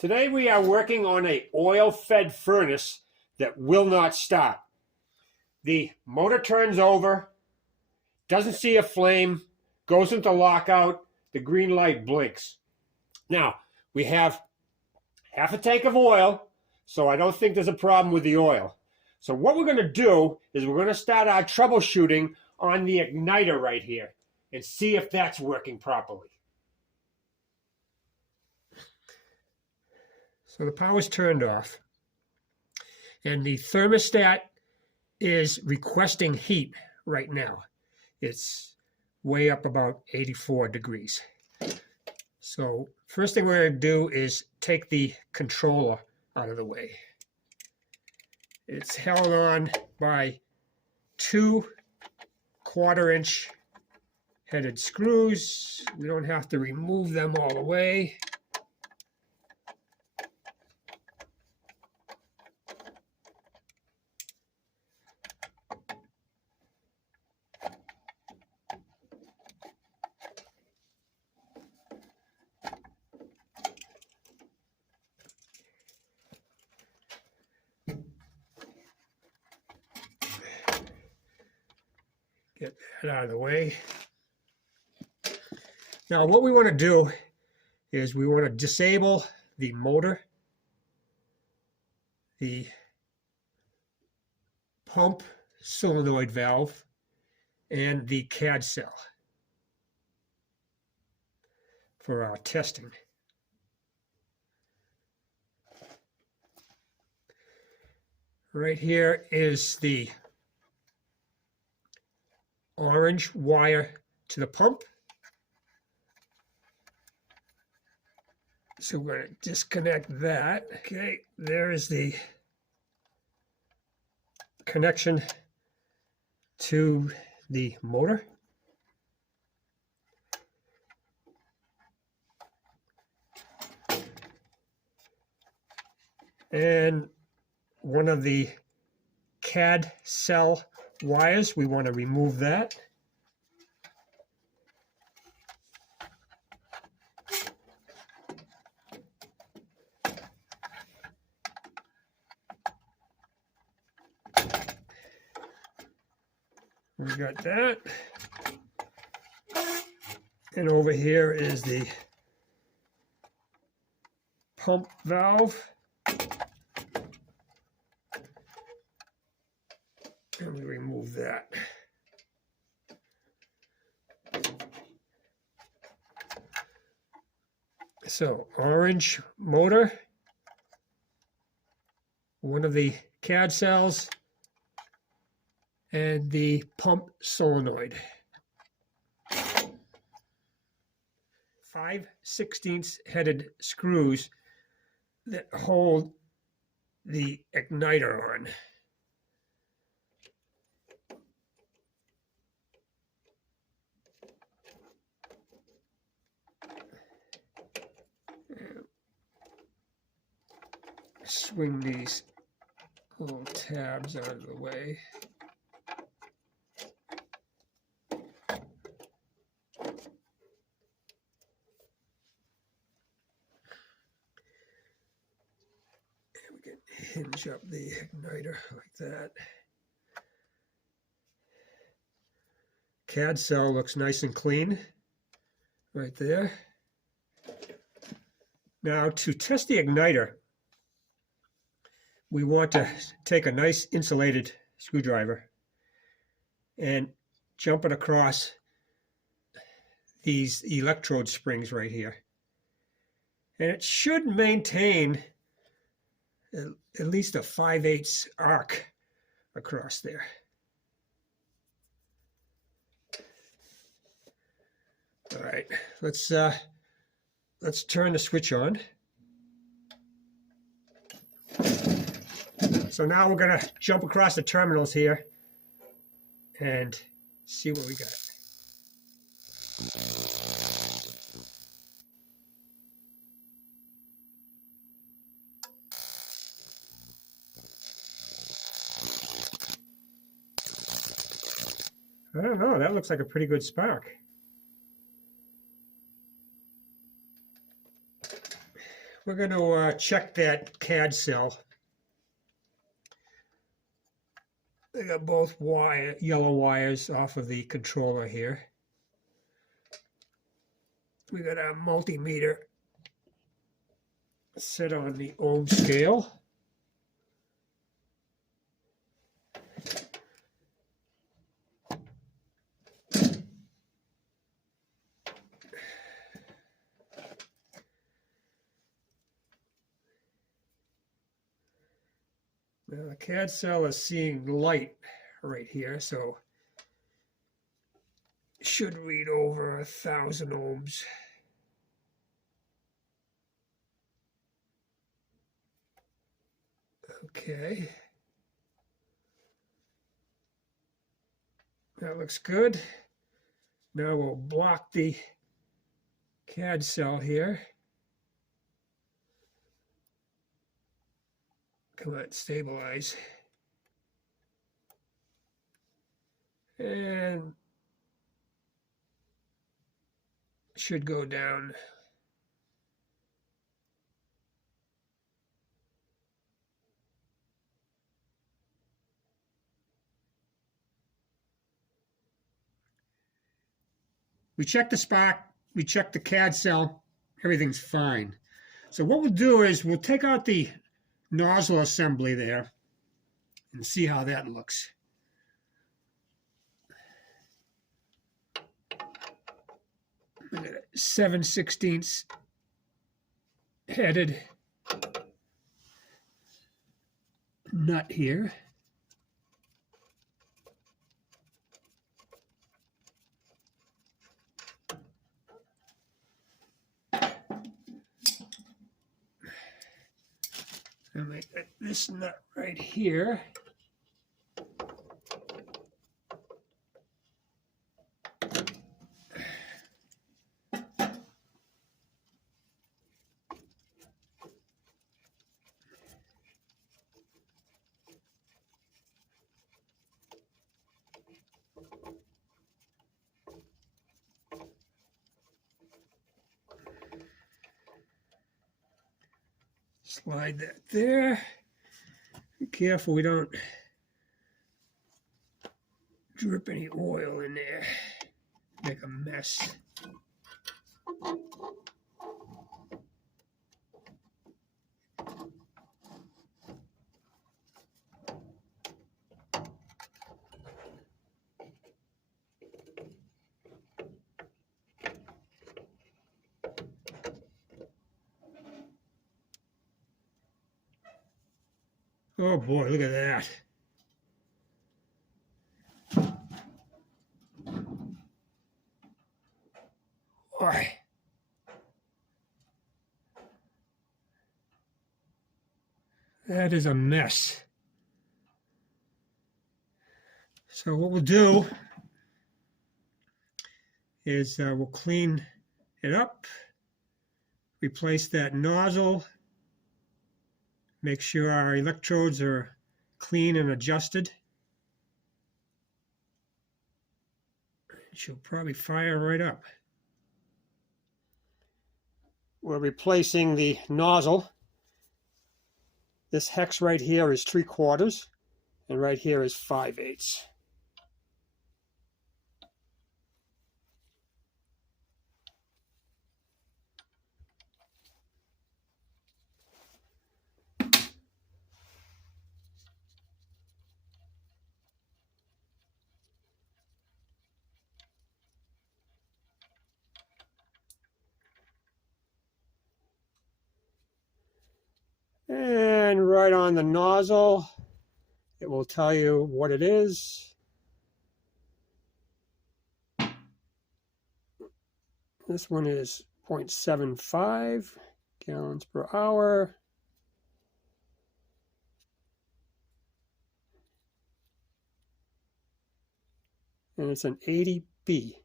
Today we are working on an oil-fed furnace that will not start. The motor turns over, doesn't see a flame, goes into lockout, the green light blinks. Now, we have half a tank of oil, so I don't think there's a problem with the oil. So what we're going to do is we're going to start our troubleshooting on the igniter right here and see if that's working properly. So the power's turned off, and the thermostat is requesting heat right now. It's way up about 84 degrees. So first thing we're going to do is take the controller out of the way. It's held on by 2 1/4-inch headed screws. We don't have to remove them all the way. Get that out of the way. Now what we want to do is we want to disable the motor, the pump solenoid valve, and the CAD cell for our testing. Right here is the orange wire to the pump. So we're going to disconnect that. Okay, there is the connection to the motor. And one of the CAD cell wires, we want to remove that. We got that. And over here is the pump valve. And we remove that. So, orange motor, one of the CAD cells, and the pump solenoid. 5/16 headed screws that hold the igniter on. Swing these little tabs out of the way. And we can hinge up the igniter like that. CAD cell looks nice and clean right there. Now to test the igniter, we want to take a nice insulated screwdriver and jump it across these electrode springs right here. And it should maintain at least a 5/8 arc across there. All right, let's turn the switch on. So now we're going to jump across the terminals here and see what we got. I don't know, that looks like a pretty good spark. we're going to check that CAD cell. I got both yellow wires off of the controller here. We got a multimeter set on the ohm scale. Now the CAD cell is seeing light right here, so it should read over 1,000 ohms. Okay. That looks good. Now we'll block the CAD cell here. Come on, stabilize. And it should go down. We checked the spark, we checked the CAD cell, everything's fine. So what we'll do is we'll take out the nozzle assembly there and see how that looks. I got a 7/16 headed nut here. I make this nut right here. Slide that there. Be careful we don't drip any oil in there. Make a mess. Oh boy, look at that. Boy. That is a mess. So what we'll do is we'll clean it up, replace that nozzle, make sure our electrodes are clean and adjusted. She'll probably fire right up. We're replacing the nozzle. This hex right here is 3/4, and right here is 5/8. And right on the nozzle, it will tell you what it is. This one is 0.75 gallons per hour. And it's an 80B.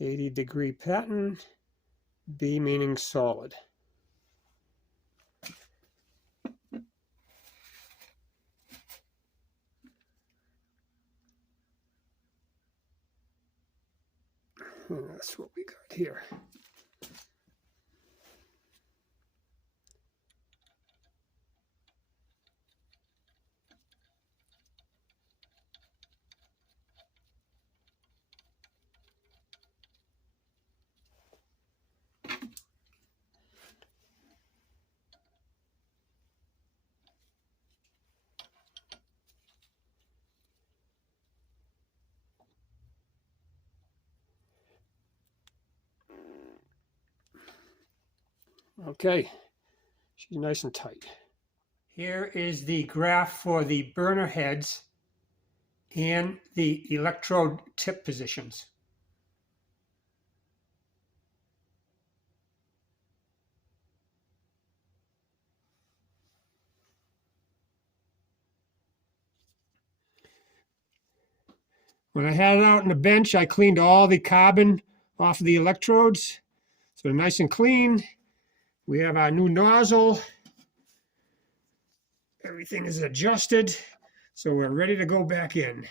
80-degree pattern, B meaning solid. That's what we got here. Okay, she's nice and tight. Here is the graph for the burner heads and the electrode tip positions. When I had it out on the bench, I cleaned all the carbon off of the electrodes, so they're nice and clean. We have our new nozzle. Everything is adjusted, so we're ready to go back in.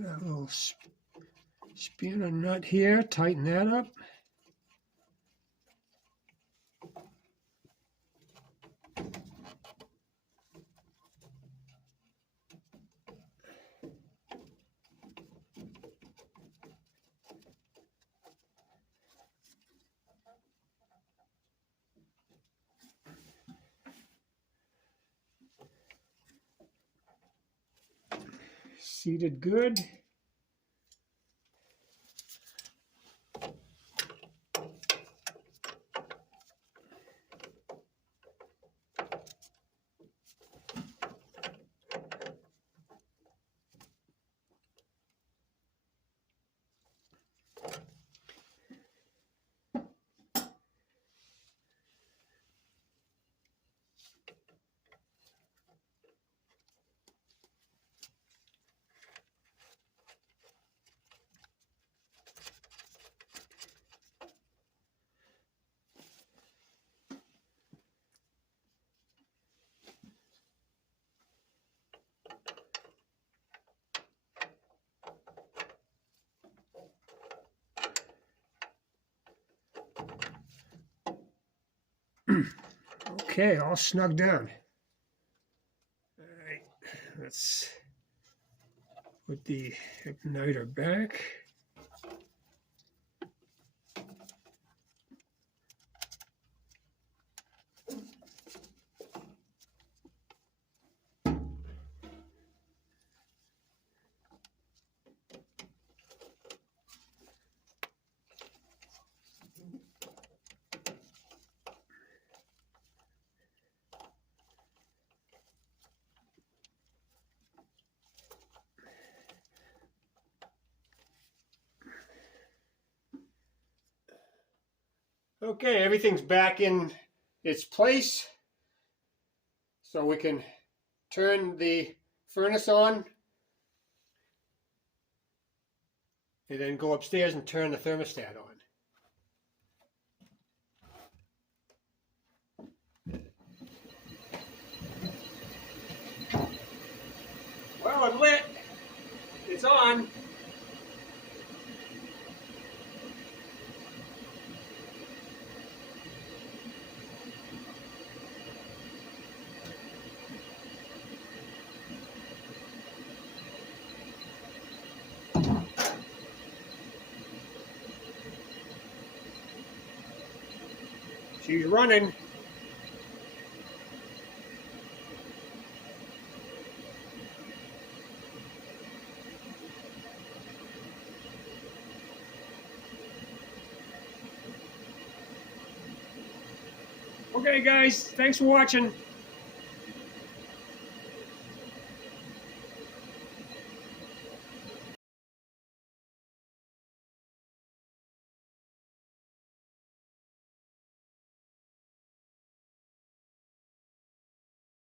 That little spinner nut here, tighten that up. Seated good. Okay, all snug down. All right, let's put the igniter back. Okay, everything's back in its place, so we can turn the furnace on and then go upstairs and turn the thermostat on. Well, it's lit. It's on. She's running. Okay, guys, thanks for watching.